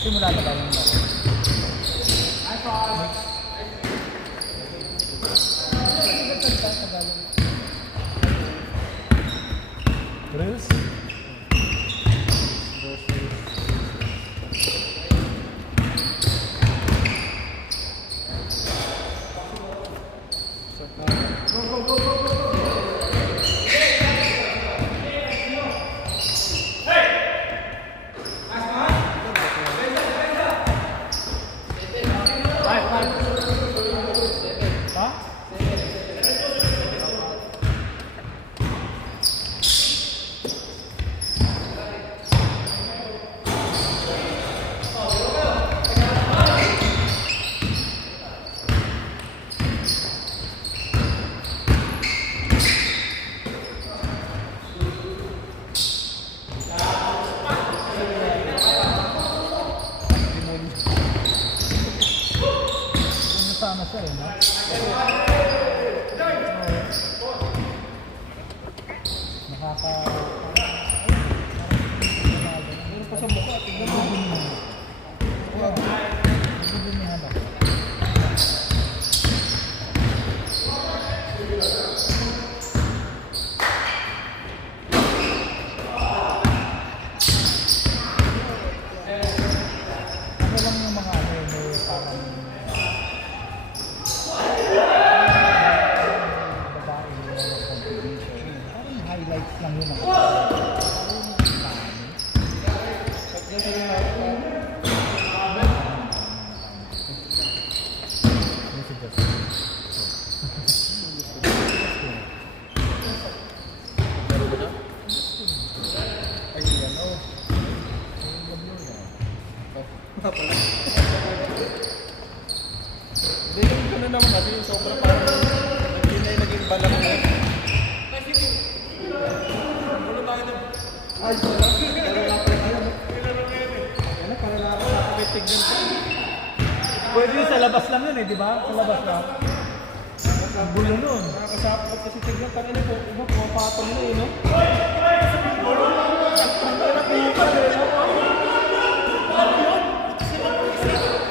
Simula na ba yung laro? Bruce? Sama siya eh, no? Nakaka... Meron pa sa mukha, tingnan mo. Hindi niya halak. Ano lang yung mga ano, may parang... highlights lang yun ako. Hindi ko na naman kasi yung sobra parang naging balang na. Ay, sarap. Pero lapay kayo. Ano, para nakakapitig din siya. Pwede yun sa labas lang yun eh, di ba? Sa labas lang. Ang gulo nun. Nakakasapot kasi tignan. Tangina po, iba pumapatong na eh, no?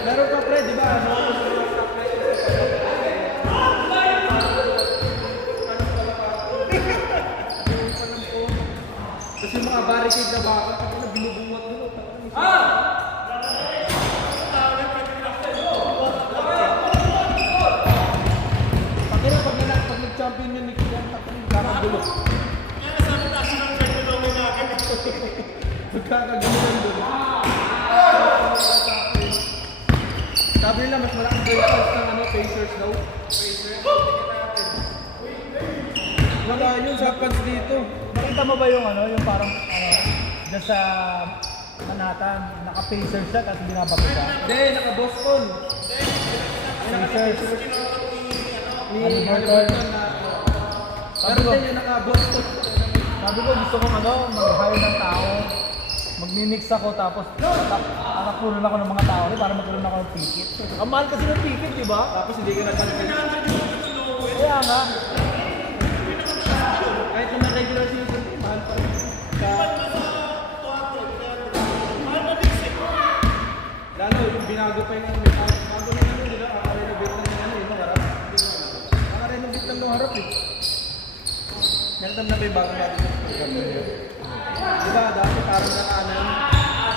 Meron ka pre, di ba? Ano? Kasi yung mga barricade na baka, tapos na binubungat nyo. Pag nag-champion yun, Nikian, tapos nagkakagulo. Magkakagulo doon. Sabi nila, mas malaking breakfast ng ano, Pacers daw. Wala yun, sa fans dito. Nakita mo ba yung ano, yung parang dyan sa Manhattan, naka-Pacers siya kasi binabato siya? Hindi, naka-Boston. Pacers. Halliburton na. Pero din yung naka-Boston. Sabi ko gusto kong ano, mag-hire ng tao. Magmi-mix ako tapos kakakunan ako ng mga tao para magkaroon ako ng ticket. Ang mahal kasi ng ticket, di ba? Tapos hindi ka nag-cancel. Kaya nga. Kahit naman regular season, mahal pa rin. Lalo, yung binago pa yung ano, bago na ano nila, kaka-renovate lang yung ano, yung harap. Kaka-renovate lang yung harap eh. Meron na ba yung bago natin yung pagkakas yun? Diba, dati parang nakaanan,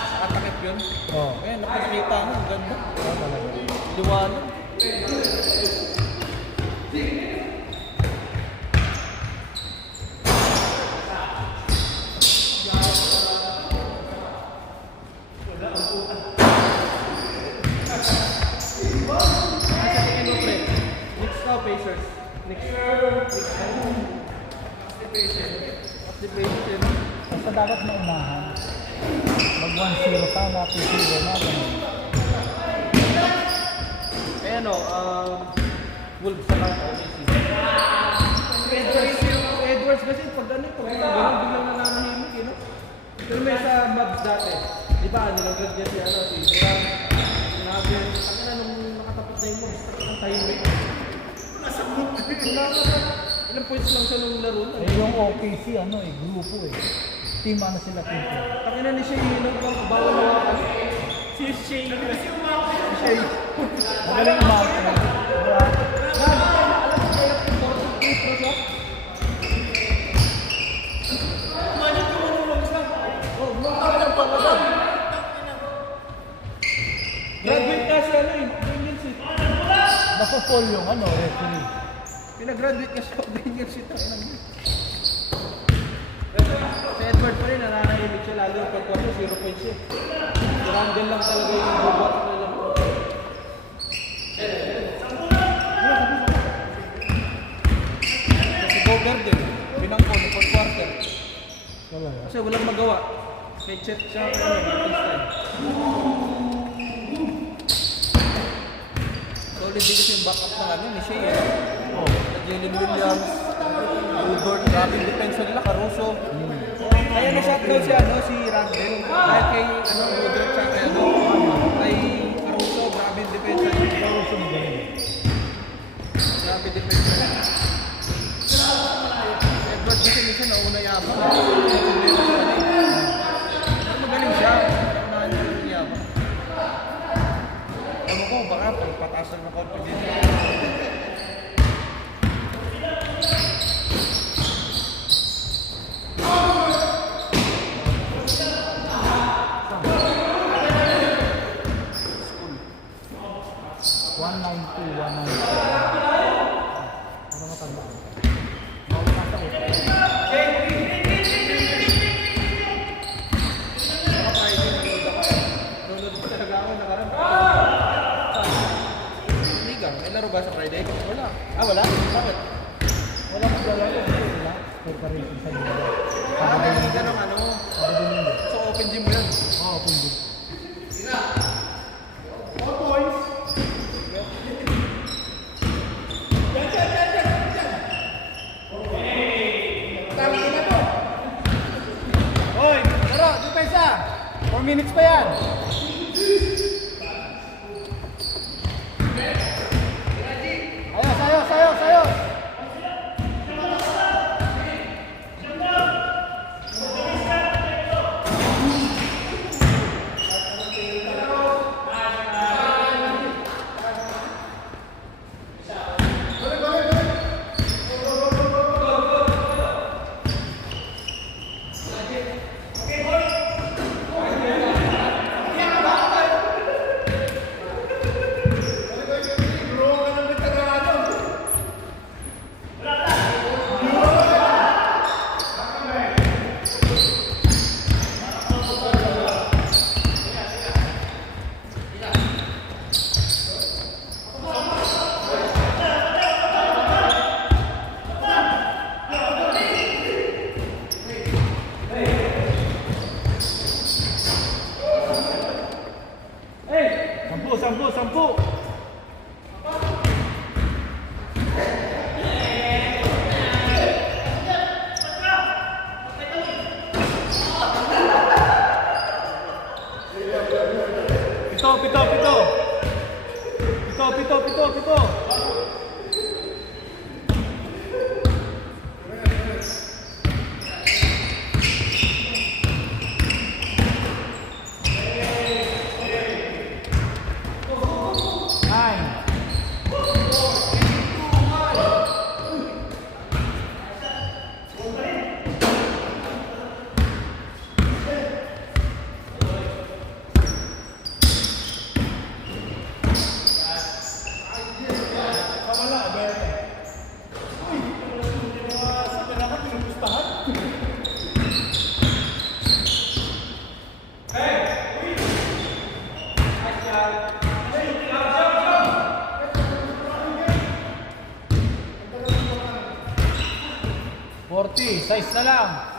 nakatakip yun. Oo. Ngayon, nakikita na, ang ganda. Oo talaga. Liwanag. Pacers. Next. Activation. Basta dapat maunahan. Mag 1-0 sana, 2-0 na. Eh ano, Wolves sa lang Edwards kasi pag ganito, gano'n biglang nananahimik, you know? Pero may sa Mavs dati, di ba, nilaglag niya si ano, si Durant, sinabi, ang ina nung nakatapos na yung Mavs, ang tahimik. Ilang points lang siya nung laro na. Eh yung OKC ano eh, grupo eh. Team ano sila team. Tangina ni siya yung bawal na si Shay. Magaling umawag. Graduate kasi ano eh. Brilliance eh. Nasa-fall yung ano, referee. Pinagraduate kasi ako Brilliance ito. Si Edward pa rin, nananahimik siya lalo yung pagkwaso, 0 points siya. Si Randall lang talaga yung bubot na lang. Si Gobert din, binangko ng 4th quarter. Wala. Kasi walang magawa. Kay Chet siya ang ano, first time. Solid din kasi yung backup ng ano, ni Shea. Oh. Na Jalen Williams, Woodward, grabe yung depensa nila, Caruso. Kaya na-shutdown si ano, si Randall. Dahil kay ano, Woodward siya kay ano, kay Caruso, grabe yung depensa niya. Caruso magaling. Grabe yung depensa niya. Edward kasi minsan nauna yabang. May problema sa kanila. Pero magaling siya. Unahan niya yung yabang. Ano ko, baka pataas lang ng confidence. Nunod ko talaga ako, nakaraan. Liga, may laro ba sa Friday? Wala. Ah, wala? Bakit? Wala ko dala ko. Wala. Preparation sa liga. Ah, may liga ng ano. Sabi din yun. So, open gym mo yun. Oo, pwede. Hoy, laro, depensa. 4 minutes pa yan. Ayos, ayos, ayos, ayos. Sampu, sampu. Pito, pito, pito. Pito, pito, pito, pito. Size na lang.